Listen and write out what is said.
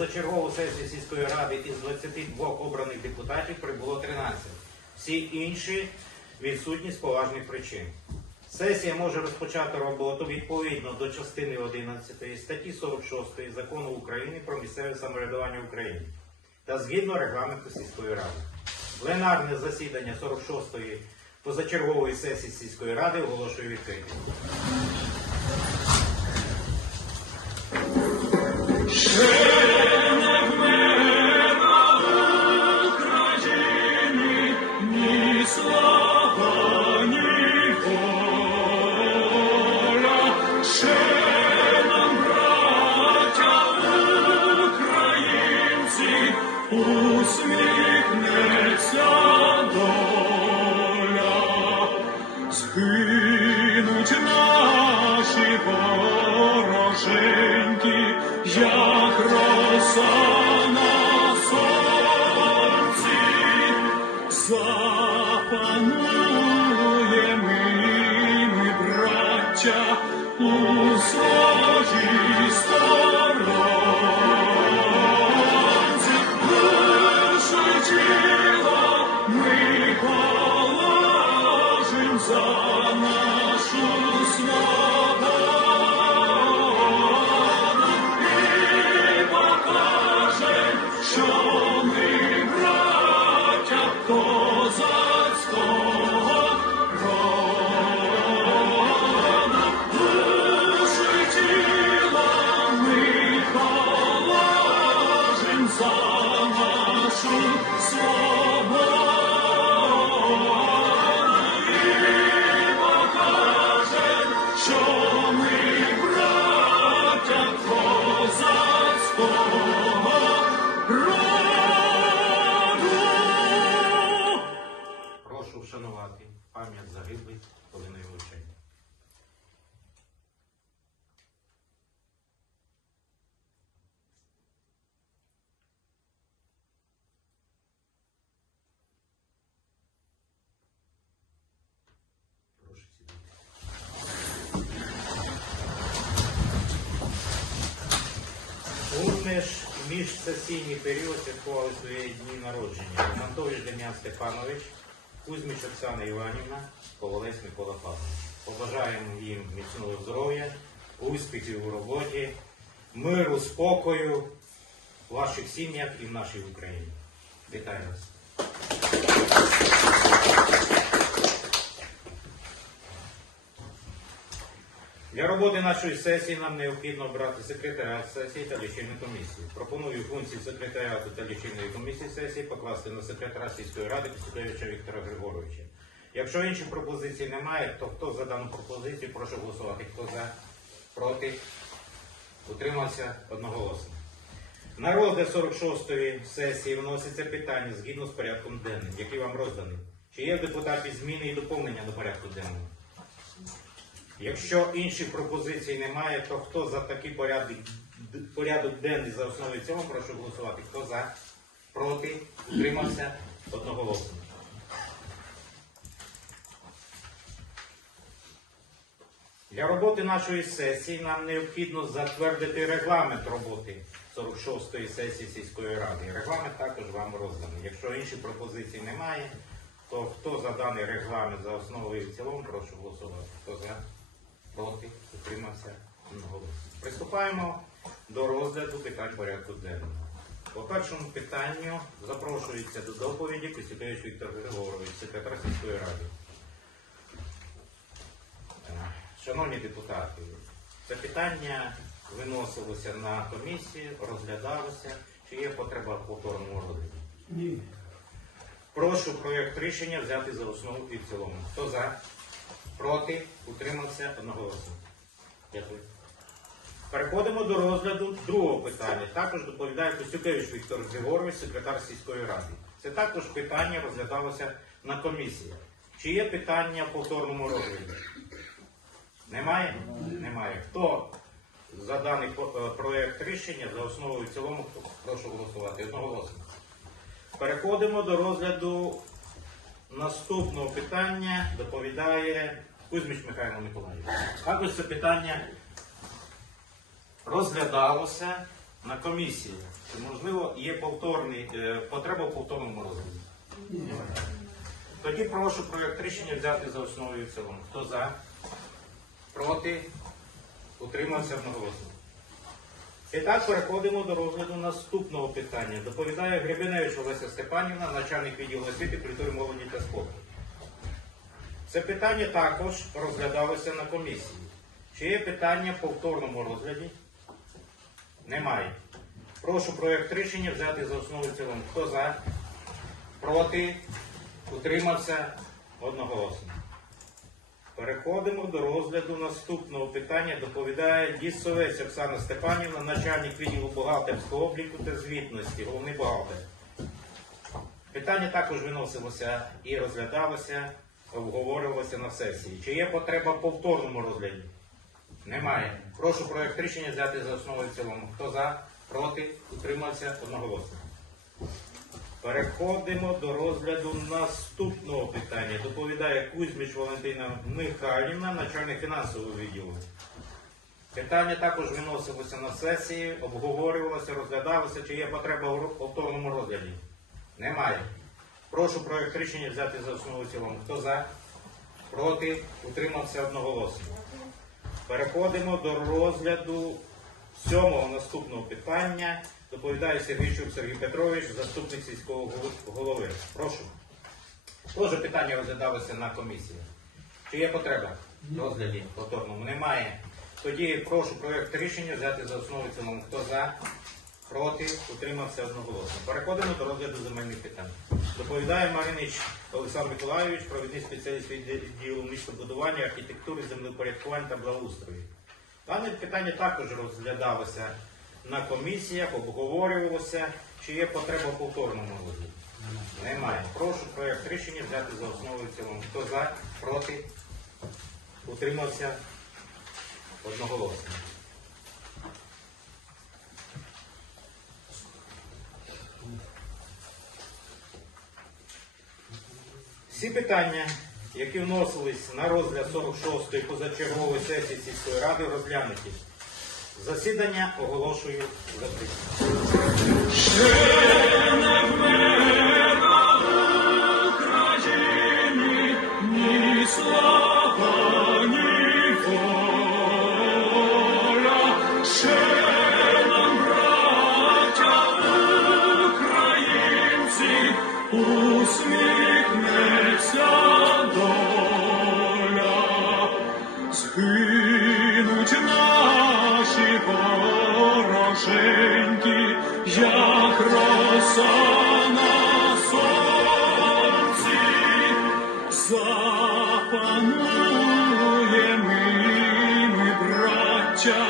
За чергову сесію сільської ради із 22 обраних депутатів прибуло 13. Всі інші відсутні з поважних причин. Сесія може розпочати роботу відповідно до частини 11 статті 46 Закону України про місцеве самоврядування в Україні та згідно регламенту сільської ради. Пленарне засідання 46-ї позачергової сесії сільської ради оголошую відкритим. Ні Згинуть наші пороженьки, як роса на сонці. Запанує ми, браття, у своїй сторонці. У між, міжсесійний період святкували свої дні народження. Романтович Дем'ян Степанович, Кузьміч Оксана Іванівна, Ковалець Микола Павлович. Побажаємо їм міцного здоров'я, успіхів у роботі, миру, спокою в ваших сім'ях і в нашій Україні. Вітаю вас! Для роботи нашої сесії нам необхідно обрати секретаріат сесії та лічильну комісію. Пропоную функції секретаріату та лічильної комісії сесії покласти на секретаря сільської ради Косюкевича Віктора Григоровича. Якщо інших пропозицій немає, то хто за дану пропозицію, прошу голосувати. Хто за, проти, утримався одноголосно. На розгляд 46-ї сесії вноситься питання згідно з порядком денним, який вам розданий. Чи є в депутатів зміни і доповнення до порядку денного? Якщо інших пропозицій немає, то хто за такий порядок, порядок денний за в цілому, прошу голосувати. Хто за? Проти? Утримався? Одноголосно. Для роботи нашої сесії нам необхідно затвердити регламент роботи 46-ї сесії сільської ради. Регламент також вам розданий. Якщо інших пропозицій немає, то хто за даний регламент за основу і в цілому, прошу голосувати. Хто за? Проти? Утримався? Одноголосно. Приступаємо до розгляду питань порядку денного. По першому питанню запрошується до доповіді Костюкевич Віктор Григорович, секретар сільської ради. Е, Шановні депутати, це питання виносилося на комісію, розглядалося. Чи є потреба в повторному розгляді? Ні. Прошу проєкт рішення взяти за основу і в цілому. Хто за? Проти? Утримався одноголосно. Дякую. Переходимо до розгляду другого питання. Також доповідає Костюкевич Віктор Григорович, секретар сільської ради. Це також питання розглядалося на комісії. Чи є питання в повторному розгляді? Немає? Немає. Хто за даний е, рішення за основу і в цілому, прошу голосувати. Одноголосно. Переходимо до розгляду наступного питання. Доповідає Кузьміч Михайло Миколаївич. Також це питання розглядалося на комісії. Чи можливо є повторний, е, потреба в повторному розгляді? Тоді прошу проєкт рішення взяти за основу і в цілому. Хто за? Проти? Утримався одноголосно. І так переходимо до розгляду наступного питання. Доповідає Гребеневич Олеся Степанівна, начальник відділу освіти, культури, молоді та спорту. Це питання також розглядалося на комісії. Чи є питання в повторному розгляді? Немає. Прошу проєкт рішення взяти за основу цілому. Хто за? Проти? Утримався одноголосно. Переходимо до розгляду наступного питання. Доповідає Дісовець Оксана Степанівна, начальник відділу бухгалтерського обліку та звітності, головний бухгалтер. Питання також виносилося і розглядалося, обговорювалося на сесії. Чи є потреба в повторному розгляді? Немає. Прошу проєкт рішення взяти за основу і в цілому. Хто за, проти, утримався одноголосно. Переходимо до розгляду наступного питання. Доповідає Кузьміч Валентина Михайлівна, начальник фінансового відділу. Питання також виносилося на сесії, обговорювалося, розглядалося, чи є потреба у повторному розгляді. Немає. Прошу проєкт рішення взяти за основу цілому. Хто за? Проти? Утримався одноголосно. Переходимо до розгляду сьомого наступного питання. Доповідає Сергійчук Сергій Петрович, заступник сільського голови. Прошу. Теж питання розглядалося на комісії. Чи є потреба в розгляді повторному? Немає. Тоді прошу проєкт рішення взяти за основу цілому. Хто за? Проти? Утримався одноголосно. Переходимо до розгляду земельних питань. Доповідає Маринич Олександр Миколайович, провідний спеціаліст відділу містобудування, архітектури, землепорядкування та благоустрою. Дане питання також розглядалося на комісіях, обговорювалося, чи є потреба в повторному розгляді. Немає. Прошу проєкт рішення взяти за основу і цілому. Хто за, проти, утримався одноголосно. Всі питання, які вносились на розгляд 46-ї позачергової сесії сільської ради, розглянуті. Засідання оголошую закритим. Як сонці, запануємо ми, браття,